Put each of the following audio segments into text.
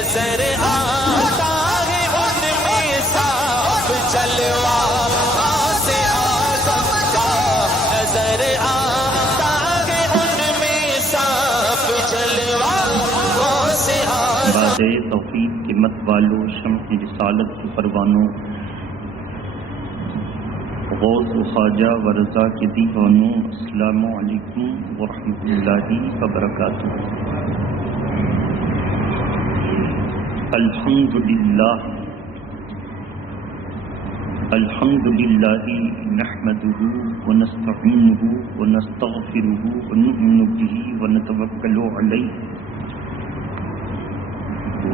نظر آتا ہے ان میں صاف جلوہ سے آدم کا، نظر آتا ہے ان میں صاف جلوہ سے آدم۔ بعد توفیق کے مت والو، شمع رسالت کے پروانوں، غوث و خواجہ و رضا کے دیوانوں، السلام علیکم ورحمۃ اللہ وبرکاتہ۔ الحمد للہ نحمده ونستعینه ونستغفره ونؤمن به ونتوکل علیہ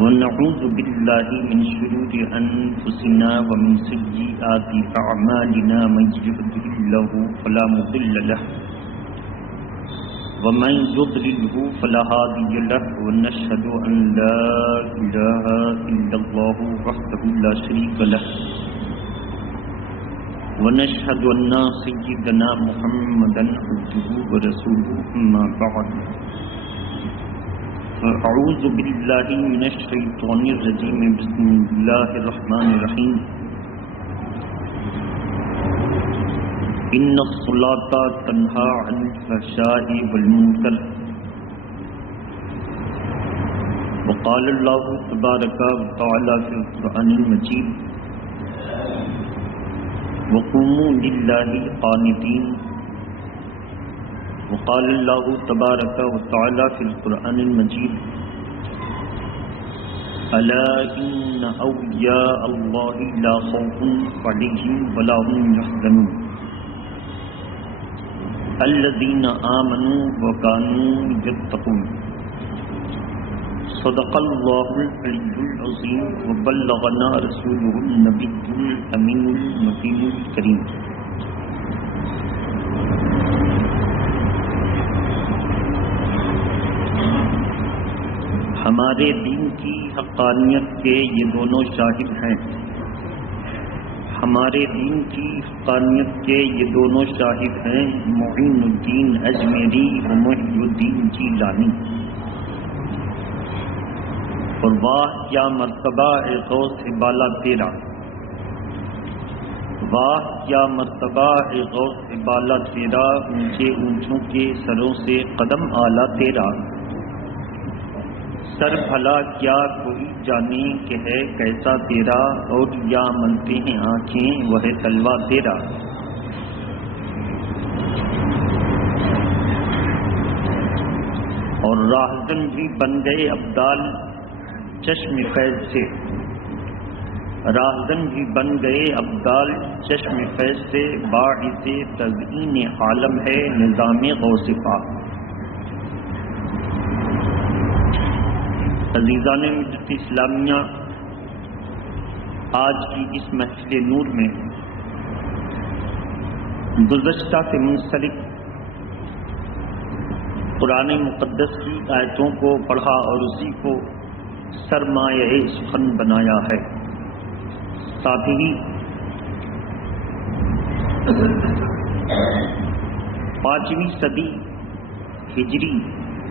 ونعوذ باللہ من شرور انفسنا ومن سیئات اعمالنا، من یهده اللہ فلا مضل له ومن يضلله فلا هادي له، ونشهد ان لا اله الا الله وحده لا شريك له، ونشهد ان سيدنا محمدا عبده ورسوله، اما بعد فاعوذ باللہ من الشیطان الرجیم، بسم اللہ الرحمن الرحیم۔ ان الصلاۃ تنہی عن الفحشاء والمنکر، وقال اللہ تبارک وتعالی فی القرآن المجید، وقوموا للہ قانتین، وقال اللہ تبارک وتعالی فی القرآن المجید، الا ان اولیاء اللہ لا خوف علیہم ولا هم یحزنون، الذین آمنوا وکانوا یتقون۔ صدق اللہ العلی العظیم، وبلغنا رسولہ النبی الامین المکین الکریم۔ ہمارے دین کی حقانیت کے یہ دونوں شاہد ہیں، ہمارے دین کی حقانیت کے یہ دونوں شاہد ہیں، معین الدین اجمیری و محی الدین جیلانی۔ اور واہ کیا مرتبہ اے غوث بالا تیرا، واہ کیا مرتبہ اے غوث بالا تیرا، اونچے اونچوں کے سروں سے قدم اعلیٰ تیرا، سر بھلا کیا کوئی جانے کہ ہے کیسا تیرا، اور یا ملتے ہیں آنکھیں وہ ہے تلوا تیرا۔ اور راہزن بھی بن گئے ابدال چشم فیض سے، راہزن بھی بن گئے ابدال چشم فیض سے، باعث تزئین عالم ہے نظام غوث پاک۔ عزیزان ملت اسلامیہ، آج کی اس محفل نور میں گزشتہ سے منسلک قرآن مقدس کی آیتوں کو پڑھا اور اسی کو سرمایہ سخن بنایا ہے۔ ساتھ ہی 5ویں صدی ہجری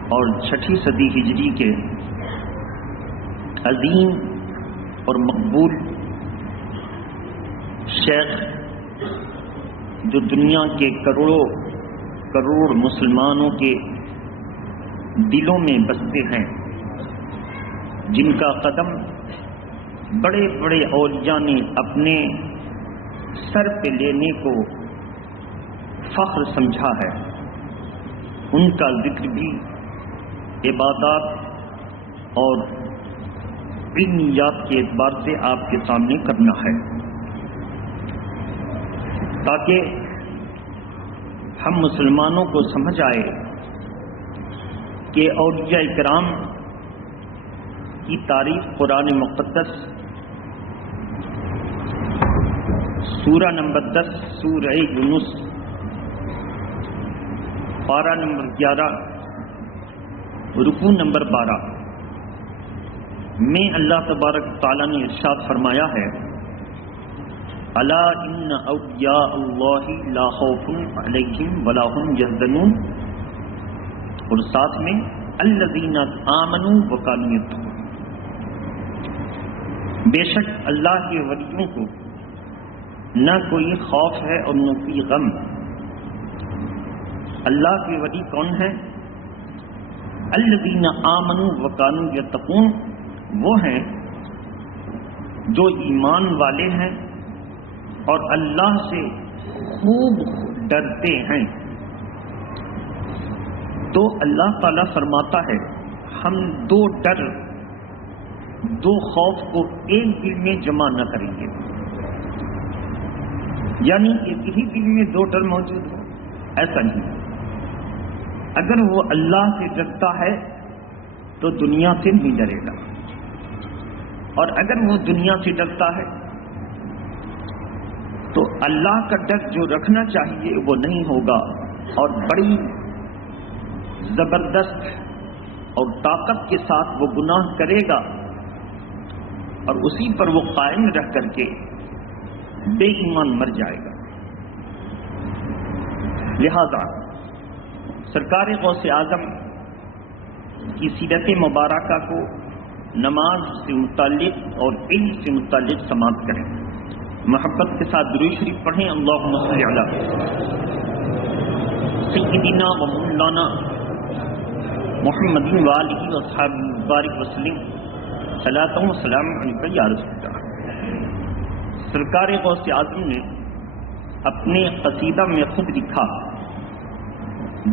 اور 6ٹھی صدی ہجری کے عظیم اور مقبول شیخ، جو دنیا کے کروڑوں کروڑ مسلمانوں کے دلوں میں بستے ہیں، جن کا قدم بڑے بڑے اولیاء نے اپنے سر پہ لینے کو فخر سمجھا ہے، ان کا ذکر بھی عبادات اور علمیات کے اعتبار سے آپ کے سامنے کرنا ہے، تاکہ ہم مسلمانوں کو سمجھ آئے کہ اولیاء کرام کی تاریخ قرآن مقدس سورہ نمبر 10 سورہ یونس پارہ نمبر 11 رکوع نمبر 12 میں اللہ تبارک تعالیٰ نے ارشاد فرمایا ہے، الا ان اولیاء اللہ لا خوف علیہم ولا هم یحزنون، اور ساتھ میں الذین آمنوا وکانوا یتقون۔ بے شک اللہ کے ولیوں کو نہ کوئی خوف ہے اور نہ کوئی غم۔ اللہ کے ولی کون ہیں؟ الذین آمنوا وکانوا یتقون، وہ ہیں جو ایمان والے ہیں اور اللہ سے خوب ڈرتے ہیں۔ تو اللہ تعالیٰ فرماتا ہے ہم دو ڈر، دو خوف کو ایک دل میں جمع نہ کریں گے، یعنی ایک ہی دل میں دو ڈر موجود ہو، ایسا نہیں۔ اگر وہ اللہ سے ڈرتا ہے تو دنیا سے نہیں ڈرے گا، اور اگر وہ دنیا سے ڈرتا ہے تو اللہ کا ڈر جو رکھنا چاہیے وہ نہیں ہوگا، اور بڑی زبردست اور طاقت کے ساتھ وہ گناہ کرے گا اور اسی پر وہ قائم رہ کر کے بے ایمان مر جائے گا۔ لہذا سرکار غوث اعظم کی سیرت مبارکہ کو نماز سے متعلق اور علم سے متعلق سماعت کریں، محبت کے ساتھ درود شریف پڑھیں۔ اللہم صل علی سیدنا و مولانا محمد وآلہ واصحابہ مبارک وسلم، صلاۃ و سلام علیک یا رسول اللہ۔ سرکار غوث اعظم نے اپنے قصیدہ میں خود لکھا،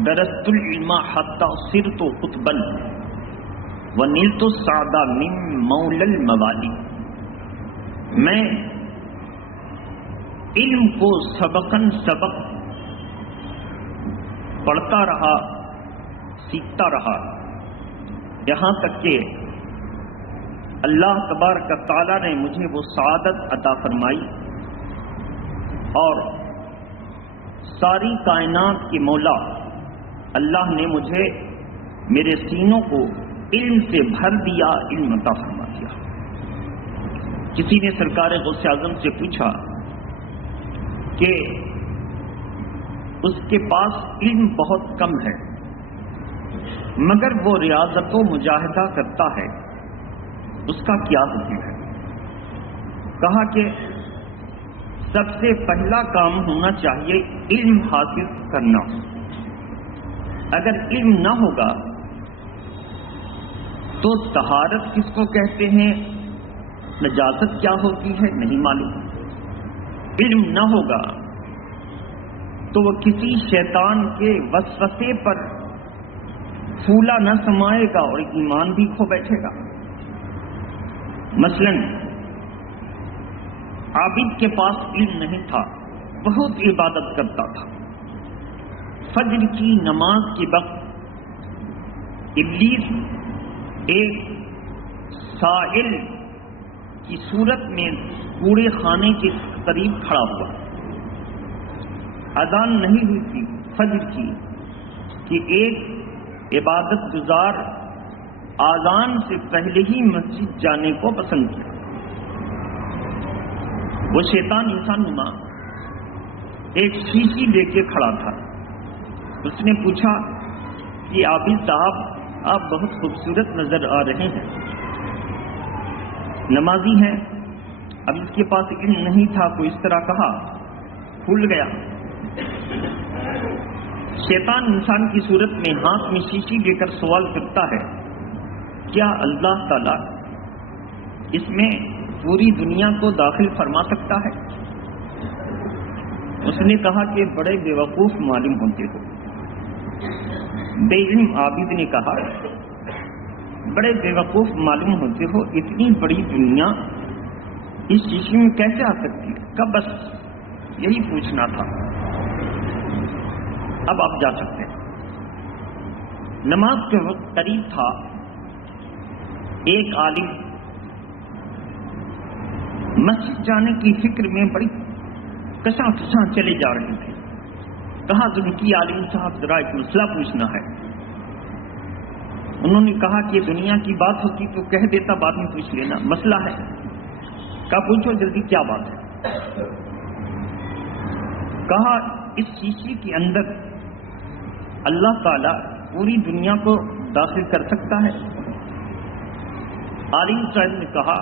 درست العلم حتی صرت قطبا ونلت السعد من مولا الموالی، میں علم کو سبقاً سبق پڑھتا رہا، سیکھتا رہا، یہاں تک کہ اللہ تبارک تعالیٰ نے مجھے وہ سعادت عطا فرمائی اور ساری کائنات کے مولا اللہ نے مجھے میرے سینوں کو علم سے بھر دیا، علم عطا فرما دیا۔ کسی نے سرکار غوث اعظم سے پوچھا کہ اس کے پاس علم بہت کم ہے مگر وہ ریاضت و مجاہدہ کرتا ہے، اس کا کیا حکم ہے؟ کہا کہ سب سے پہلا کام ہونا چاہیے علم حاصل کرنا۔ اگر علم نہ ہوگا تو طہارت کس کو کہتے ہیں، نجاست کیا ہوتی ہے نہیں معلوم۔ علم نہ ہوگا تو وہ کسی شیطان کے وسوسے پر پھولا نہ سمائے گا اور ایمان بھی کھو بیٹھے گا۔ مثلا عابد کے پاس علم نہیں تھا، بہت عبادت کرتا تھا، فجر کی نماز کے وقت ابلیس ایک سائل کی صورت میں کوڑے خانے کے قریب کھڑا ہوا، اذان نہیں ہوئی تھی فجر کی کہ ایک عبادت گزار آذان سے پہلے ہی مسجد جانے کو پسند کیا۔ وہ شیطان انسان نما ایک شیشی لے کے کھڑا تھا، اس نے پوچھا کہ عابد صاحب آپ بہت خوبصورت نظر آ رہے ہیں، نمازی ہیں، اب اس کے پاس علم نہیں تھا، کوئی اس طرح کہا، پھول گیا۔ شیطان انسان کی صورت میں ہاتھ میں شیشی لے کر سوال کرتا ہے کیا اللہ تعالیٰ اس میں پوری دنیا کو داخل فرما سکتا ہے؟ اس نے کہا کہ بڑے بیوقوف معلوم ہوتے ہو۔ بے علم عابد نے کہا بڑے بیوقوف معلوم ہوتے ہو، اتنی بڑی دنیا اس شیشے میں کیسے آ سکتی ہے؟ کب بس یہی پوچھنا تھا، اب آپ جا سکتے ہیں۔ نماز کے وقت قریب تھا، ایک عالم مسجد جانے کی فکر میں بڑی کساں کساں چلے جا رہے تھے۔ کہا ذوالفقار عالم صاحب ذرا ایک مسئلہ پوچھنا ہے۔ انہوں نے کہا کہ دنیا کی بات ہوتی تو کہہ دیتا، بعد میں پوچھ لینا، مسئلہ ہے۔ کہا پوچھو جلدی کیا بات ہے؟ کہا اس شیشے کے اندر اللہ تعالیٰ پوری دنیا کو داخل کر سکتا ہے؟ عالم صاحب نے کہا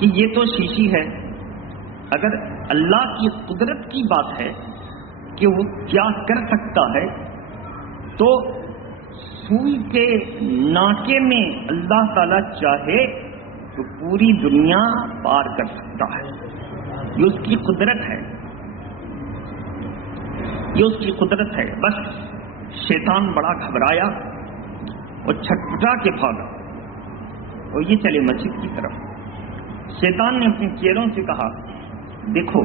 کہ یہ تو شیشی ہے، اگر اللہ کی قدرت کی بات ہے کہ وہ کیا کر سکتا ہے تو سوئی کے ناکے میں اللہ تعالی چاہے تو پوری دنیا پار کر سکتا ہے. یہ اس کی قدرت ہے، یہ اس کی قدرت ہے. بس شیطان بڑا گھبرایا اور چھٹپٹا کے بھاگا اور یہ چلے مسجد کی طرف. شیطان نے اپنے چیروں سے کہا دیکھو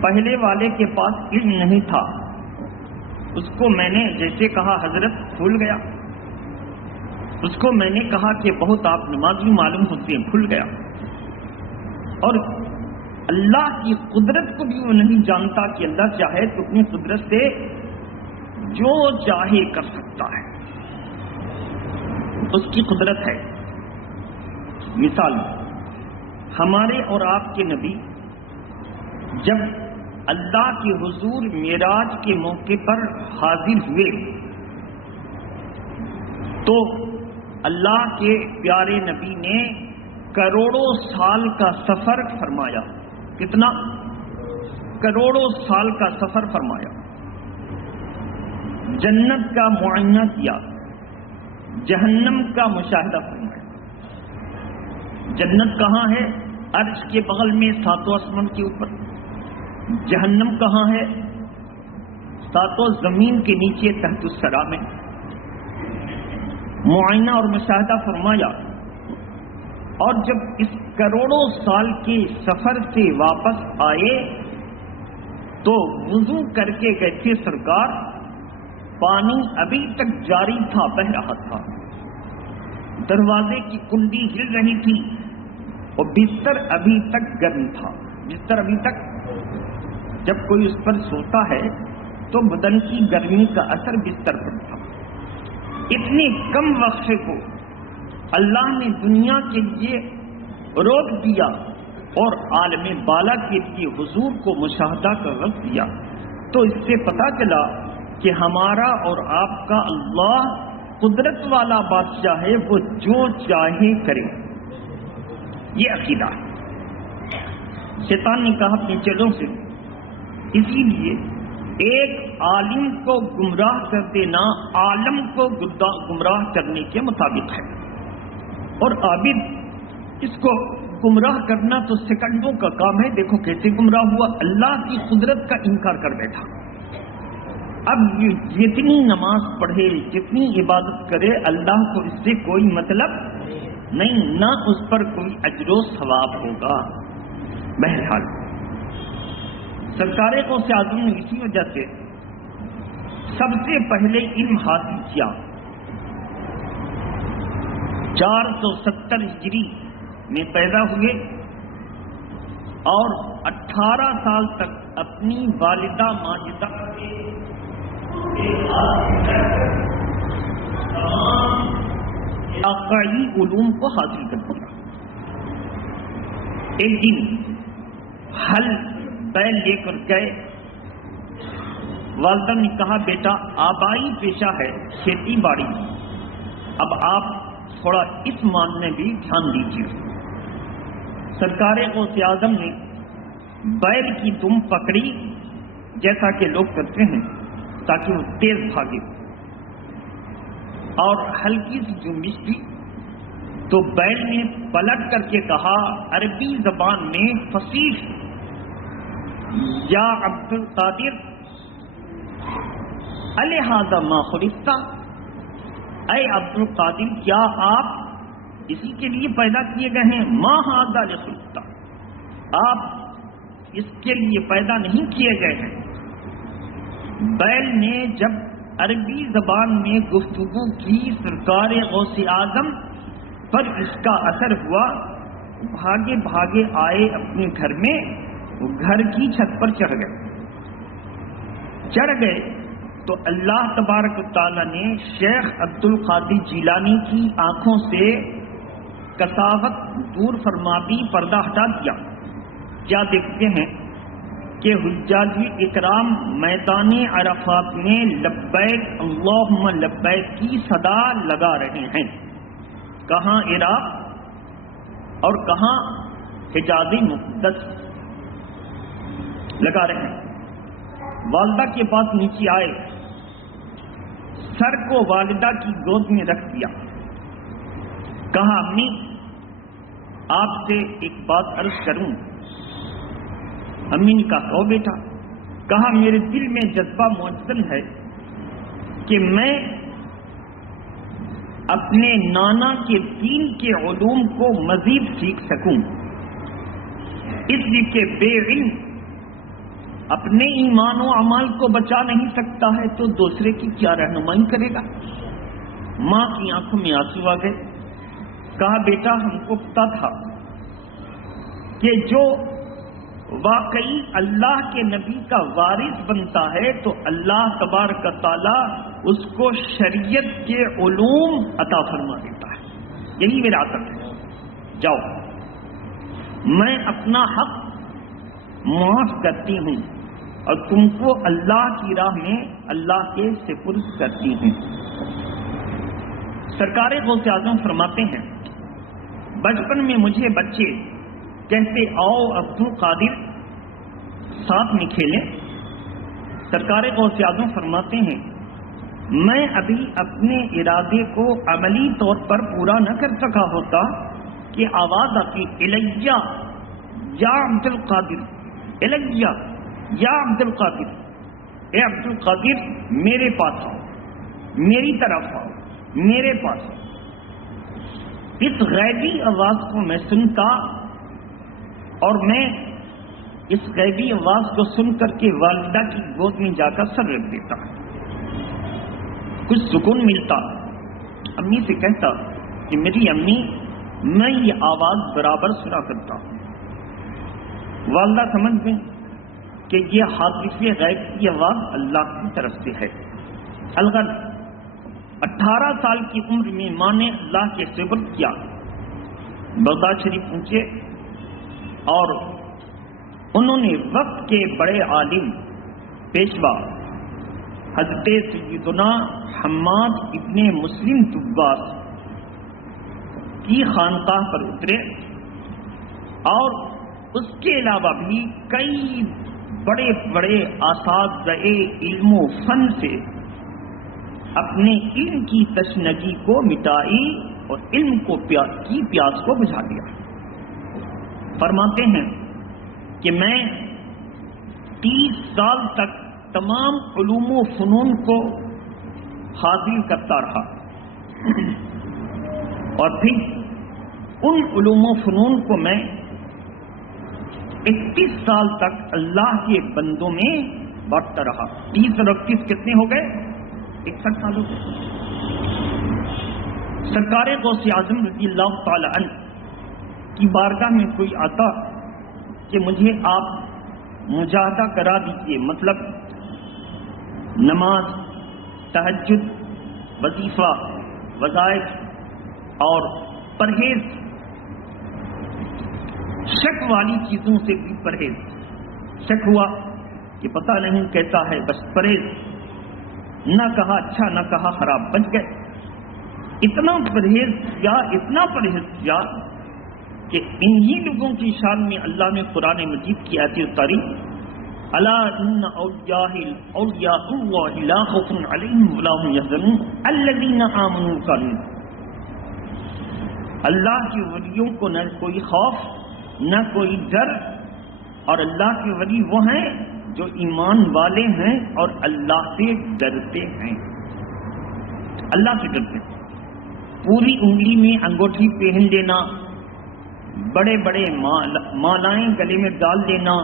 پہلے والے کے پاس علم نہیں تھا، اس کو میں نے جیسے کہا حضرت بھول گیا، اس کو میں نے کہا کہ بہت آپ نمازی معلوم ہوتے ہیں، بھول گیا. اور اللہ کی قدرت کو بھی وہ نہیں جانتا کہ اللہ چاہے تو اپنی قدرت سے جو چاہے کر سکتا ہے، اس کی قدرت ہے. مثال ہمارے اور آپ کے نبی جب اللہ کے حضور معراج کے موقع پر حاضر ہوئے تو اللہ کے پیارے نبی نے کروڑوں سال کا سفر فرمایا. کتنا؟ کروڑوں سال کا سفر فرمایا. جنت کا معائنہ کیا، جہنم کا مشاہدہ فرمایا. جنت کہاں ہے؟ عرش کے بغل میں ساتوں آسمان کے اوپر. جہنم کہاں ہے؟ ساتوں زمین کے نیچے تحت الثری میں. معائنہ اور مشاہدہ فرمایا. اور جب اس کروڑوں سال کے سفر سے واپس آئے تو وضو کر کے گئے تھے سرکار، پانی ابھی تک جاری تھا، بہہ رہا تھا، دروازے کی کنڈی ہل رہی تھی اور بستر ابھی تک گرم تھا. بستر ابھی تک، جب کوئی اس پر سوتا ہے تو بدن کی گرمی کا اثر بستر پر تھا. اتنے کم وقفے کو اللہ نے دنیا کے لیے روک دیا اور عالم بالا کے لیے حضور کو مشاہدہ کا وقت دیا. تو اس سے پتہ چلا کہ ہمارا اور آپ کا اللہ قدرت والا بادشاہ ہے، وہ جو چاہے کرے. یہ عقیدہ ہے. شیطان نے کہا اپنے چیلوں سے اسی لیے ایک عالم کو گمراہ کر دینا عالم کو گمراہ کرنے کے مطابق ہے، اور عابد اس کو گمراہ کرنا تو سیکنڈوں کا کام ہے. دیکھو کیسے گمراہ ہوا، اللہ کی قدرت کا انکار کر بیٹھا. اب یہ جتنی نماز پڑھے، جتنی عبادت کرے، اللہ کو اس سے کوئی مطلب نہیں، نہ اس پر کوئی اجر و ثواب ہوگا. بہرحال سرکار غوث اعظم نے اسی وجہ سے سب سے پہلے علم حاصل کیا. 470 ہجری میں پیدا ہوئے اور 18 سال تک اپنی والدہ ماجدہ کے عقائی علوم کو حاصل کر دیا. ایک دن ہل بیل لے کر گئے. والدہ نے کہا بیٹا آبائی پیشہ ہے کھیتی باڑی، اب آپ تھوڑا اس معاملے بھی دھیان دیجیے. سرکار غوث اعظم نے بیل کی دم پکڑی جیسا کہ لوگ کرتے ہیں تاکہ وہ تیز بھاگے، اور ہلکی سی جنبش کی تو بیل نے پلٹ کر کے کہا عربی زبان میں فصیح، یا عبد القادر الہذا ما خلقت، اے عبد القادر کیا آپ اسی کے لیے پیدا کیے گئے ہیں؟ ما ھذا لخلقت، آپ اس کے لیے پیدا نہیں کیے گئے ہیں. بیل نے جب عربی زبان میں گفتگو کی سرکار غوث اعظم پر اس کا اثر ہوا، بھاگے بھاگے آئے اپنے گھر میں، وہ گھر کی چھت پر چڑھ گئے تو اللہ تبارک تعالیٰ نے شیخ عبد القادر جیلانی کی آنکھوں سے کثافت دور فرما دی، پردہ ہٹا دیا. کیا دیکھتے ہیں کہ حجاج اکرام میدان عرفات میں لبیک اللہم لبیک کی صدا لگا رہے ہیں. کہاں؟ عراق. اور کہاں حجاز مقدس لگا رہے ہیں۔ والدہ کے پاس نیچے آئے، سر کو والدہ کی گود میں رکھ دیا، کہا امی آپ سے ایک بات عرض کروں؟ امی نے کہا کہو بیٹا۔ کہا میرے دل میں جذبہ موجود ہے کہ میں اپنے نانا کے دین کے علوم کو مزید سیکھ سکوں، اس لیے کہ بے علم اپنے ایمان و اعمال کو بچا نہیں سکتا ہے تو دوسرے کی کیا رہنمائی کرے گا؟ ماں کی آنکھوں میں آنسو آ گئے۔ کہا بیٹا ہم کو پتا تھا کہ جو واقعی اللہ کے نبی کا وارث بنتا ہے تو اللہ تبارک تعالیٰ اس کو شریعت کے علوم عطا فرما دیتا ہے۔ یہی میرا عادت ہے، جاؤ میں اپنا حق معاف کرتی ہوں اور تم کو اللہ کی راہ میں اللہ کے سپرد کرتی ہوں۔ سرکار غوث اعظم فرماتے ہیں بچپن میں مجھے بچے کہتے آؤ عبد القادر ساتھ میں کھیلیں۔ سرکار غوث اعظم فرماتے ہیں میں ابھی اپنے ارادے کو عملی طور پر پورا نہ کر سکا ہوتا کہ آواز آتی الیہ یا عبد القادر، الیہ یا عبد القادر، اے عبد القادر میرے پاس آؤ، میری طرف آؤ، میرے پاس آؤ۔ اس غیبی آواز کو میں سنتا اور میں اس غیبی آواز کو سن کر کے والدہ کی گود میں جا کر سر رکھ دیتا، کچھ سکون ملتا۔ امی سے کہتا کہ میری امی میں یہ آواز برابر سنا کرتا ہوں۔ والدہ سمجھ گئی کہ یہ حادث غیب کی آواز اللہ کی طرف سے ہے۔ الغرض 18 سال کی عمر میں ماں نے اللہ کے سپرد کیا، بغداد شریف پہنچے اور انہوں نے وقت کے بڑے عالم پیشوا حضرت سیدنا حماد ابن مسلم دباس کی خانقاہ پر اترے اور اس کے علاوہ بھی کئی بڑے بڑے اساتذہ علم و فن سے اپنے علم کی تشنگی کو مٹائی اور علم کی پیاس کو بجھا دیا۔ فرماتے ہیں کہ میں 30 سال تک تمام علوم و فنون کو حاصل کرتا رہا اور پھر ان علوم و فنون کو میں 31 سال تک اللہ کے بندوں میں بانٹتا رہا۔ 30 اور 31 کتنے ہو گئے؟ 61 سال ہو گئے۔ سرکار غوث اعظم رضی اللہ تعالی عنہ کی بارگاہ میں کوئی آتا کہ مجھے آپ مجاہدہ کرا دیجیے، مطلب نماز، تہجد، وظیفہ، وظائف اور پرہیز، شک والی چیزوں سے بھی پرہیز۔ شک ہوا کہ پتہ نہیں کیسا ہے، بس پرہیز، نہ کہا اچھا نہ کہا خراب، بچ گئے۔ اتنا پرہیز کیا کہ انہی لوگوں کی شان میں اللہ نے قرآن مجید کی آیت اتاری، الا ان اولیاء اللہ لا خوف علیہم ولا هم یحزنون الذین آمنوا وکانوا۔ اللہ کے ولیوں کو نہ کوئی خوف نہ کوئی ڈر، اور اللہ کے ولی وہ ہیں جو ایمان والے ہیں اور اللہ سے ڈرتے ہیں، اللہ سے ڈرتے ہیں۔ پوری انگلی میں انگوٹھی پہن لینا، بڑے بڑے مالائیں گلے میں ڈال لینا،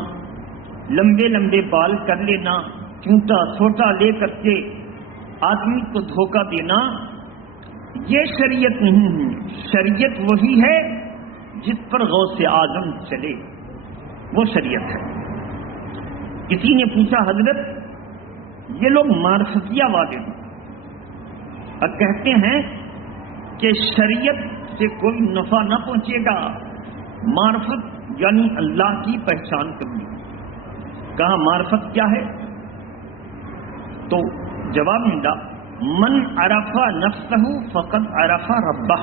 لمبے لمبے بال کر لینا، چونٹا چھوٹا لے کر کے آدمی کو دھوکہ دینا، یہ شریعت نہیں ہے۔ شریعت وہی ہے جس پر غوث اعظم چلے، وہ شریعت ہے۔ کسی نے پوچھا حضرت یہ لوگ معرفتیہ والے ہیں اور کہتے ہیں کہ شریعت سے کوئی نفع نہ پہنچے گا، معرفت یعنی اللہ کی پہچان کرنی۔ کہا معرفت کیا ہے؟ تو جواب ملا من عرف نفسہ فقد عرف ربہ،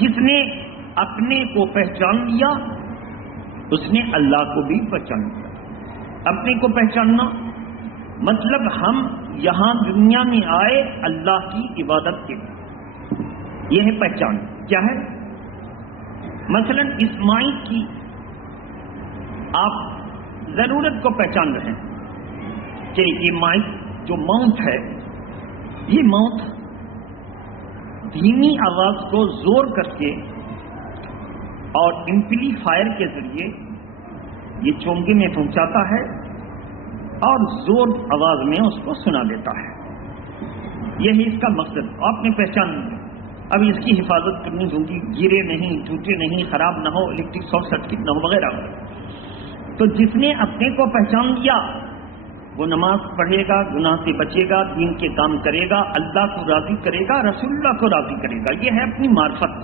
جس نے اپنے کو پہچان لیا اس نے اللہ کو بھی پہچان لیا. اپنے کو پہچاننا مطلب ہم یہاں دنیا میں آئے اللہ کی عبادت کے لیے. یہ ہے پہچان. کیا ہے؟ مثلا اس مائک کی آپ ضرورت کو پہچان رہے ہیں کہ یہ مائک جو ماؤنٹ ہے، یہ ماؤنٹ دھیمی آواز کو زور کر کے اور ایمپلیفائر کے ذریعے یہ چونگے میں پہنچاتا ہے اور زور آواز میں اس کو سنا دیتا ہے. یہی اس کا مقصد. آپ نے پہچان لیا. اب اس کی حفاظت کرنی ہوگی، گرے نہیں، ٹوٹے نہیں، خراب نہ ہو، الیکٹرک شارٹ سرکٹ نہ ہو وغیرہ. تو جس نے اپنے کو پہچان لیا وہ نماز پڑھے گا، گناہ سے بچے گا، دین کے کام کرے گا، اللہ کو راضی کرے گا، رسول اللہ کو راضی کرے گا. یہ ہے اپنی معرفت.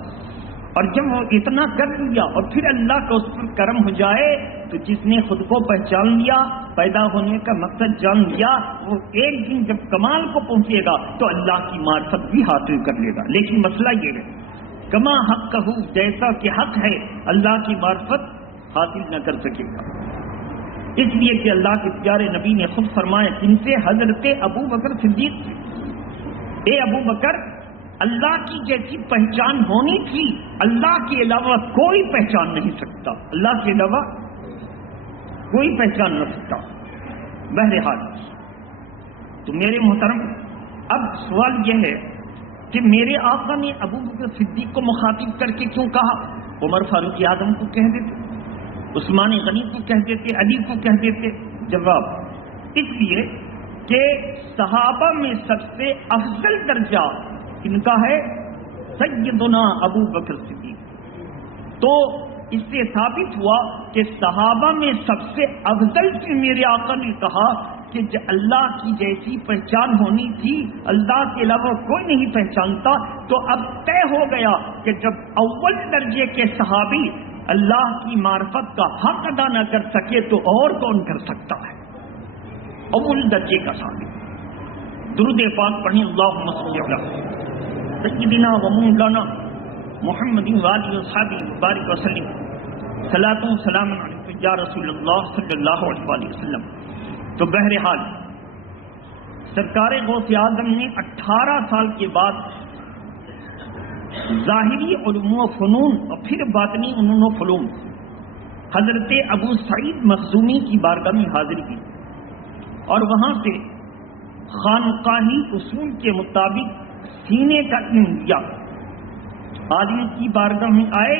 اور جب وہ اتنا کر لیا اور پھر اللہ کا اس پر کرم ہو جائے تو جس نے خود کو پہچان لیا، پیدا ہونے کا مقصد جان لیا، وہ ایک دن جب کمال کو پہنچے گا تو اللہ کی معرفت بھی حاصل کر لے گا. لیکن مسئلہ یہ ہے کما حق کہو، جیسا کہ حق ہے اللہ کی معرفت حاصل نہ کر سکے گا. اس لیے کہ اللہ کے پیارے نبی نے خود فرمایا جن سے حضرت ابو بکر صدیق تھے، اے ابو بکر اللہ کی جیسی پہچان ہونی تھی اللہ کے علاوہ کوئی پہچان نہیں سکتا. اللہ کے علاوہ کوئی پہچان نہ سکتا. بہرحال تو میرے محترم اب سوال یہ ہے کہ میرے آقا نے ابو بکر صدیق کو مخاطب کر کے کیوں کہا؟ عمر فاروق اعظم کو کہہ دیتے، عثمان غنی کو کہہ دیتے، علی کو کہہ دیتے. جواب اس لیے کہ صحابہ میں سب سے افضل درجہ ان کا ہے سیدنا ابو بکر صدیق. تو اس سے ثابت ہوا کہ صحابہ میں سب سے افضل سے میرے آقا نے کہا کہ اللہ کی جیسی پہچان ہونی تھی اللہ کے علاوہ کوئی نہیں پہچانتا. تو اب طے ہو گیا کہ جب اول درجے کے صحابی اللہ کی معرفت کا حق ادا نہ کر سکے تو اور کون کر سکتا ہے؟ اول درجے کا صحابی. درود پاک پڑھیں اللہم صلی علی سیدنا و مولانا محمد وآلہ وصحبہ بارک وسلم. صلاۃ و سلام علیک یا رسول اللہ صلی اللہ علیہ وآلہ وسلم. تو بہرحال سرکار غوث اعظم نے 18 سال کے بعد ظاہری علوم و فنون اور پھر باطنی علوم و فنون حضرت ابو سعید مخزومی کی بارگاہ میں حاضر کی اور وہاں سے خانقاہی اصول کے مطابق سینے کا علم دیا. عالم کی بارگاہ میں آئے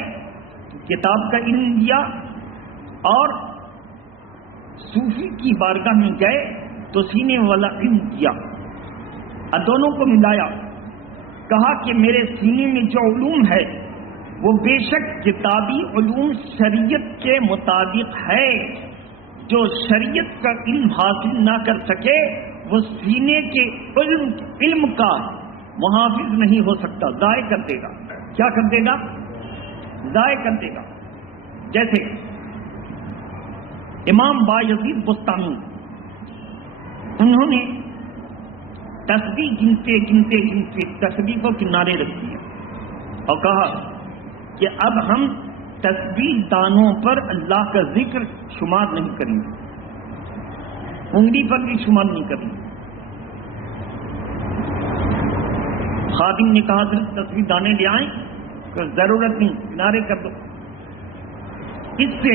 کتاب کا علم دیا اور صوفی کی بارگاہ میں گئے تو سینے والا علم دیا. دونوں کو ملایا، کہا کہ میرے سینے میں جو علوم ہے وہ بے شک کتابی علوم شریعت کے مطابق ہے. جو شریعت کا علم حاصل نہ کر سکے وہ سینے کے علم کا محافظ نہیں ہو سکتا، ضائع کر دے گا. کیا کر دے گا؟ ضائع کر دے گا. جیسے امام بایزید بستامی، انہوں نے تسبیح گنتے گنتے گنتے تسبیح کو کنارے رکھ دیا اور کہا کہ اب ہم تسبیح دانوں پر اللہ کا ذکر شمار نہیں کریں گے، انگلی پر بھی شمار نہیں کریں گے. خادم نے کہا تسبیح دانے لے آئیں، کہ ضرورت نہیں، کنارے کر دو. اس سے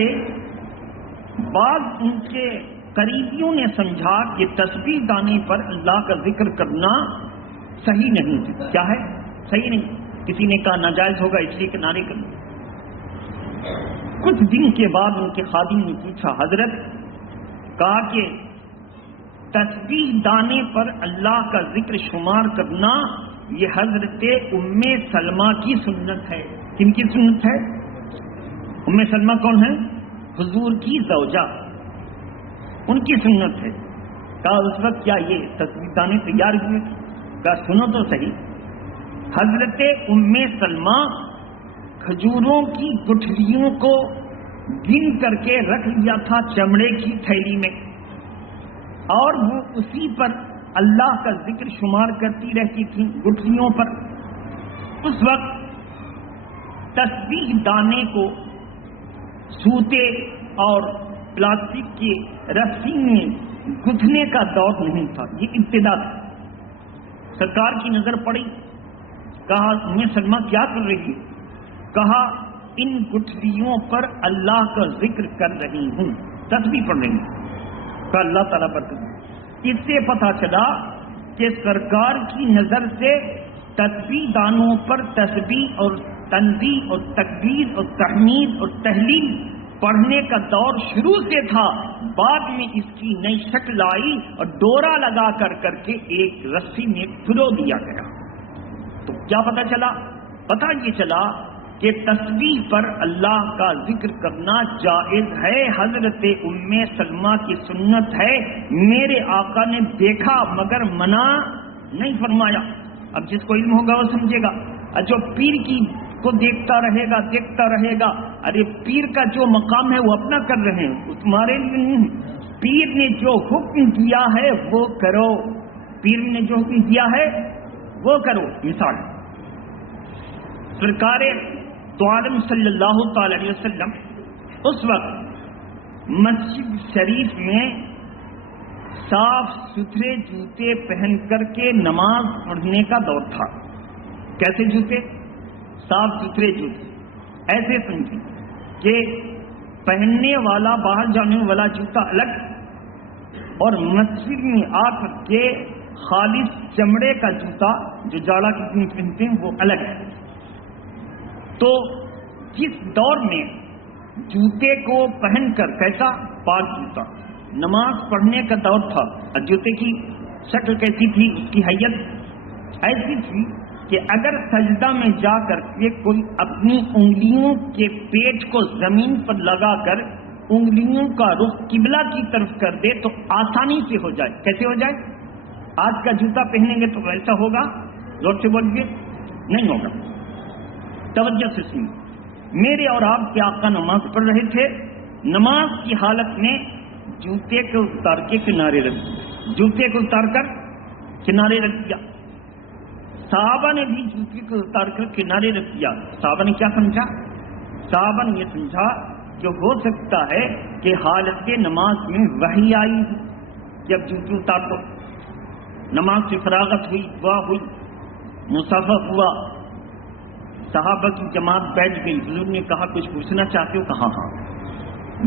بعض ان کے قریبیوں نے سمجھا کہ تسبیح دانے پر اللہ کا ذکر کرنا صحیح نہیں. کیا ہے؟ صحیح نہیں. کسی نے کہا ناجائز ہوگا اس لیے کنارے کر دو. کچھ دن کے بعد ان کے خادم نے پوچھا حضرت، کہا کہ تسبیح دانے پر اللہ کا ذکر شمار کرنا یہ حضرت ام سلمہ کی سنت ہے. کن کی سنت ہے؟ ام سلمہ کون ہے؟ حضور کی زوجہ، ان کی سنت ہے. کہا اس وقت کیا یہ تسبیح دانے تیار ہوئے؟ کہا سنو تو صحیح. حضرت ام سلمہ کھجوروں کی گٹھلیوں کو گن کر کے رکھ لیا تھا چمڑے کی تھیلی میں، اور وہ اسی پر اللہ کا ذکر شمار کرتی رہتی تھی گٹھلیوں پر. اس وقت تسبیح دانے کو سوتے اور پلاسٹک کی رسی میں گتھنے کا دور نہیں تھا، یہ ابتدا تھا۔ سرکار کی نظر پڑی، کہا میں سلمہ کیا کر رہی ہے؟ کہا ان گٹھلیوں پر اللہ کا ذکر کر رہی ہوں، تسبیح پڑھ رہی ہوں۔ کہا اللہ تعالیٰ پر اس سے پتہ چلا کہ سرکار کی نظر سے تسبیح دانوں پر تسبیح اور تنبیہ اور تکبیر اور تحمید اور تہلیل پڑھنے کا دور شروع سے تھا، بعد میں اس کی نئی شکل آئی اور ڈورا لگا کر کے ایک رسی میں پھرو دیا گیا۔ تو کیا پتہ چلا؟ پتہ یہ چلا کہ تسبیح پر اللہ کا ذکر کرنا جائز ہے، حضرت ام سلمہ کی سنت ہے، میرے آقا نے دیکھا مگر منع نہیں فرمایا۔ اب جس کو علم ہوگا وہ سمجھے گا، اور جو پیر کی کو دیکھتا رہے گا، ارے پیر کا جو مقام ہے وہ اپنا کر رہے ہیں، تمہارے لیے نہیں۔ پیر نے جو حکم دیا ہے وہ کرو، پیر نے جو حکم دیا ہے وہ کرو۔ مثال سرکار تو عالم صلی اللہ تعالی علیہ وسلم اس وقت مسجد شریف میں صاف ستھرے جوتے پہن کر کے نماز پڑھنے کا دور تھا۔ کیسے جوتے؟ صاف ستھرے جوتے، ایسے سمجھیں کہ پہننے والا باہر جانے والا جوتا الگ اور مسجد میں آ کر کے خالص چمڑے کا جوتا جو جاڑا کے دن پہنتے ہیں وہ الگ ہے۔ تو جس دور میں جوتے کو پہن کر کیسا پاک جوتا نماز پڑھنے کا دور تھا، اور جوتے کی شکل کیسی تھی، اس کی حیت ایسی تھی کہ اگر سجدہ میں جا کر کے کوئی اپنی انگلیوں کے پیٹ کو زمین پر لگا کر انگلیوں کا رخ قبلہ کی طرف کر دے تو آسانی سے ہو جائے۔ کیسے ہو جائے؟ آج کا جوتا پہنیں گے تو ایسا ہوگا؟ زور سے بولیے، نہیں ہوگا۔ توجہ سے سنیں، میرے اور آپ کے آقا نماز پڑھ رہے تھے، نماز کی حالت میں جوتے کو اتار کے کنارے رکھ دیا، جوتے کو اتار کر کنارے رکھ دیا۔ صحابہ نے بھی جوتے کو اتار کر کنارے رکھ دیا۔ صحابہ نے کیا سمجھا؟ صحابہ نے یہ سمجھا کہ ہو سکتا ہے کہ حالت نماز میں وحی آئی، جب جوتے اتار دو، نماز سے فراغت ہوئی، دعا ہوئی، مصافحہ ہوا، صحابہ کی جماعت بیٹھ گئی۔ حضور نے کہا کچھ پوچھنا چاہتے ہو؟ کہا ہاں۔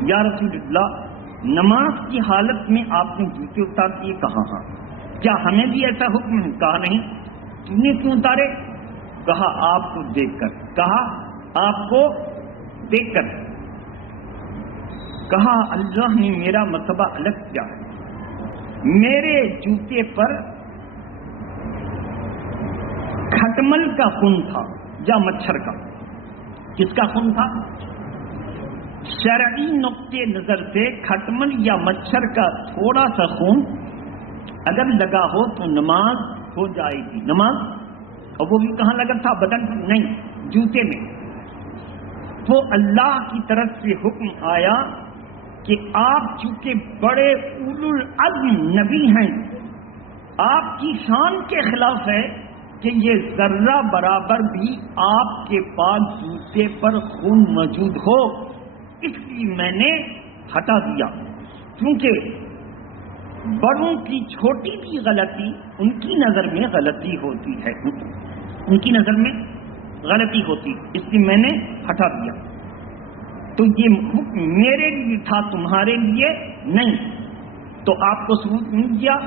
یا رسول اللہ، نماز کی حالت میں آپ نے جوتے اتار دیے؟ کہا ہاں۔ کیا ہمیں بھی ایسا حکم ہے؟ کہا نہیں۔ تم نے کیوں اتارے؟ کہا آپ کو دیکھ کر۔ کہا آپ کو دیکھ کر۔ کہا اللہ نے میرا مرتبہ الگ کیا ہے، میرے جوتے پر کھٹمل کا خون تھا یا مچھر کا؟ کس کا خون تھا؟ شرعی نقطے نظر سے کھٹمل یا مچھر کا تھوڑا سا خون اگر لگا ہو تو نماز ہو جائے گی۔ نماز، اور وہ بھی کہاں لگا تھا؟ بدن پر نہیں، جوتے میں۔ تو اللہ کی طرف سے حکم آیا کہ آپ چونکہ بڑے اولو العزم نبی ہیں، آپ کی شان کے خلاف ہے کہ یہ ذرہ برابر بھی آپ کے پاس جوتے پر خون موجود ہو، اس لیے میں نے ہٹا دیا۔ کیونکہ بڑوں کی چھوٹی بھی غلطی ان کی نظر میں غلطی ہوتی ہے، ان کی نظر میں غلطی ہوتی، اس لیے میں نے ہٹا دیا۔ تو یہ حکم میرے لیے تھا، تمہارے لیے نہیں۔ تو آپ کو ثبوت مل گیا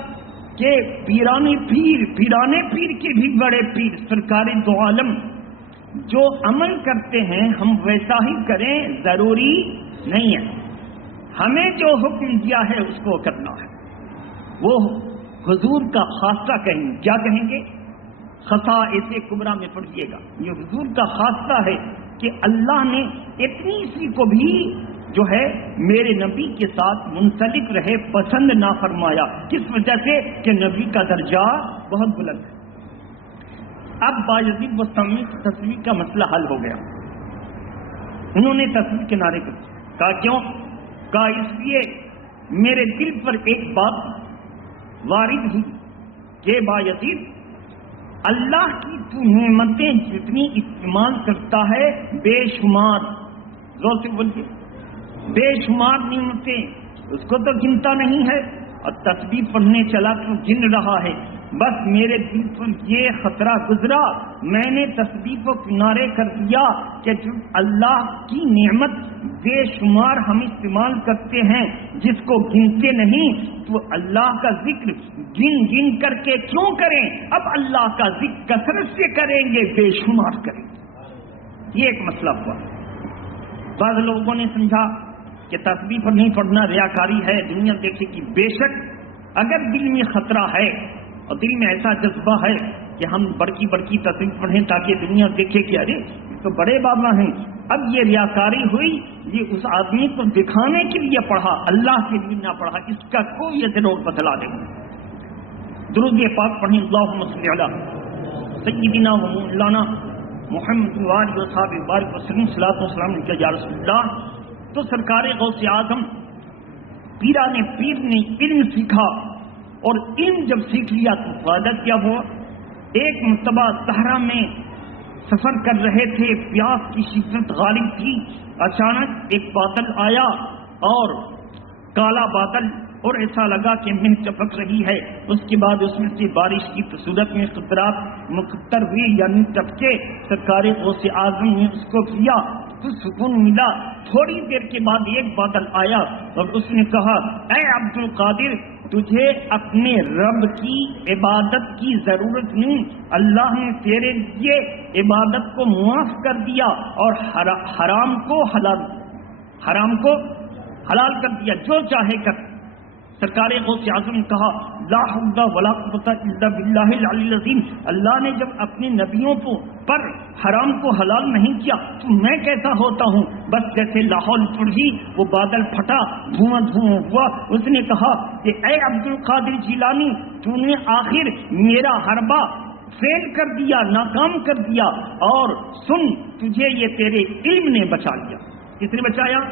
کہ پیرانے پیر کے بھی بڑے پیر سرکار دو عالم جو عمل کرتے ہیں ہم ویسا ہی کریں ضروری نہیں ہے، ہمیں جو حکم دیا ہے اس کو کرنا ہے۔ وہ حضور کا خاصہ کہیں گے، کیا کہیں گے؟ خصائص کبریٰ میں پڑھیے گا، یہ حضور کا خاصہ ہے کہ اللہ نے اتنی سی کو بھی جو ہے میرے نبی کے ساتھ منسلک رہے پسند نہ فرمایا۔ کس وجہ سے؟ کہ نبی کا درجہ بہت بلند ہے۔ اب بایزید بستامی کی تصویر کا مسئلہ حل ہو گیا، انہوں نے تصویر کنارے کر کہا کیوں؟ کہا اس لیے میرے دل پر ایک بات وارد ہوئی کہ بایزید اللہ کی تو نعمتیں جتنی استعمال کرتا ہے بے شمار، غور سے بولیے، بے شمار نعمتیں، اس کو تو گنتا نہیں ہے، اور تسبیح پڑھنے چلا تو گن رہا ہے۔ بس میرے دل پر یہ خطرہ گزرا، میں نے تسبیح کو کنارے کر دیا کہ جو اللہ کی نعمت بے شمار ہم استعمال کرتے ہیں جس کو گنتے نہیں، تو اللہ کا ذکر گن گن کر کے کیوں کریں؟ اب اللہ کا ذکر کثرت سے کریں گے، بے شمار کریں گے۔ یہ ایک مسئلہ ہوا۔ بعض لوگوں نے سمجھا کہ تسبیح پر نہیں پڑھنا ریاکاری ہے، دنیا دیکھے کہ بے شک اگر دل میں خطرہ ہے اور دل میں ایسا جذبہ ہے کہ ہم بڑکی بڑکی تسبیح پڑھیں تاکہ دنیا دیکھے کہ ارے تو بڑے بابا ہیں، اب یہ ریاکاری ہوئی، یہ اس آدمی کو دکھانے کے لیے پڑھا، اللہ کے لیے نہ پڑھا، اس کا کوئی ضرور بدلا دیں۔ درود پاک پڑھیں، اللہم صلی علی سیدنا و مولانا محمد وآلہ وصحبہ وبارک وسلم، صلاۃ و سلام علیکہ یا رسول اللہ۔ تو سرکار غوث اعظم پیران پیر نے علم سیکھا، اور علم جب سیکھ لیا تو فائدہ کیا ہوا؟ ایک مرتبہ صحرا میں سفر کر رہے تھے، پیاس کی شدت غالب تھی، اچانک ایک بادل آیا اور کالا بادل، اور ایسا لگا کہ مہ چپک رہی ہے، اس کے بعد اس میں سے بارش کی صورت میں قطرات مقطر ہوئی یعنی ٹپکے، سرکار غوث اعظم نے اس کو کیا تو سکون ملا۔ تھوڑی دیر کے بعد ایک بادل آیا اور اس نے کہا، اے عبد القادر، تجھے اپنے رب کی عبادت کی ضرورت نہیں، اللہ نے تیرے لیے عبادت کو معاف کر دیا اور حرام کو حلال کر دیا، جو چاہے کر۔ سرکار غوث اعظم نے کہا، لا حول ولا قوت الا باللہ العلی العظیم، اللہ نے جب اپنے نبیوں پر حرام کو حلال نہیں کیا تو میں کیسا ہوتا ہوں؟ بس جیسے لاہور پڑھی وہ بادل پھٹا، دھواں دھواں ہوا، اس نے کہا کہ اے عبد القادر جیلانی، تو نے آخر میرا حربہ فیل کر دیا، ناکام کر دیا، اور سن تجھے یہ تیرے علم نے بچا لیا۔ کس نے بچایا؟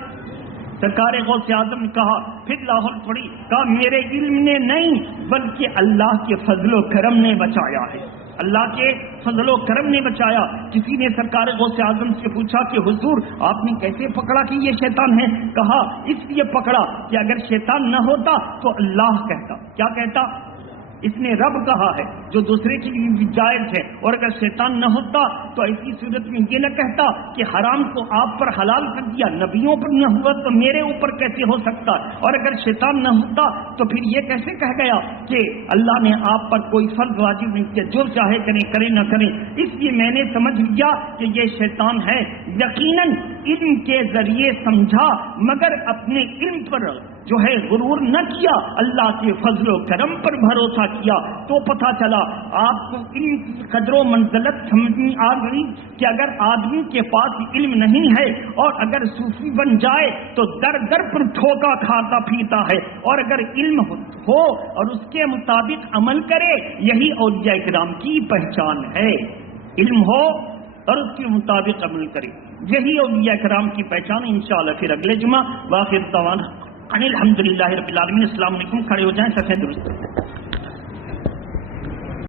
سرکار غوث اعظم نے کہا، پھر لاہور پڑی، کہا میرے علم نے نہیں بلکہ اللہ کے فضل و کرم نے بچایا ہے، اللہ کے فضل و کرم نے بچایا۔ کسی نے سرکار غوث اعظم سے پوچھا کہ حضور آپ نے کیسے پکڑا کہ یہ شیطان ہے؟ کہا اس لیے پکڑا کہ اگر شیطان نہ ہوتا تو اللہ کہتا۔ کیا کہتا؟ اس نے رب کہا ہے جو دوسرے کے لیے بھی جائز ہے، اور اگر شیطان نہ ہوتا تو ایسی صورت میں یہ نہ کہتا کہ حرام کو آپ پر حلال کر دیا، نبیوں پر نہ ہوا تو میرے اوپر کیسے ہو سکتا؟ اور اگر شیطان نہ ہوتا تو پھر یہ کیسے کہہ گیا کہ اللہ نے آپ پر کوئی فرض واجب نہیں کیا، جو چاہے کریں، کریں نہ کریں؟ اس لیے میں نے سمجھ لیا کہ یہ شیطان ہے، یقیناً علم کے ذریعے سمجھا، مگر اپنے علم پر جو ہے غرور نہ کیا، اللہ کے فضل و کرم پر بھروسہ کیا، تو پتہ چلا آپ کو علم کی قدر و منزلت سمجھ میں آ گئی کہ اگر آدمی کے پاس علم نہیں ہے اور اگر صوفی بن جائے تو در در پر ٹھوکا کھاتا پھرتا ہے، اور اگر علم ہو اور اس کے مطابق عمل کرے، یہی اولیاء کرام کی پہچان ہے۔ علم ہو اور اس کے مطابق عمل کرے، یہی اولیاء کرام کی پہچان۔ انشاءاللہ پھر اگلے جمعہ، واخر دعوانا الحمدللہ رب العالمین۔ السلام علیکم۔ کھڑے ہو جائیں، صفحے درست۔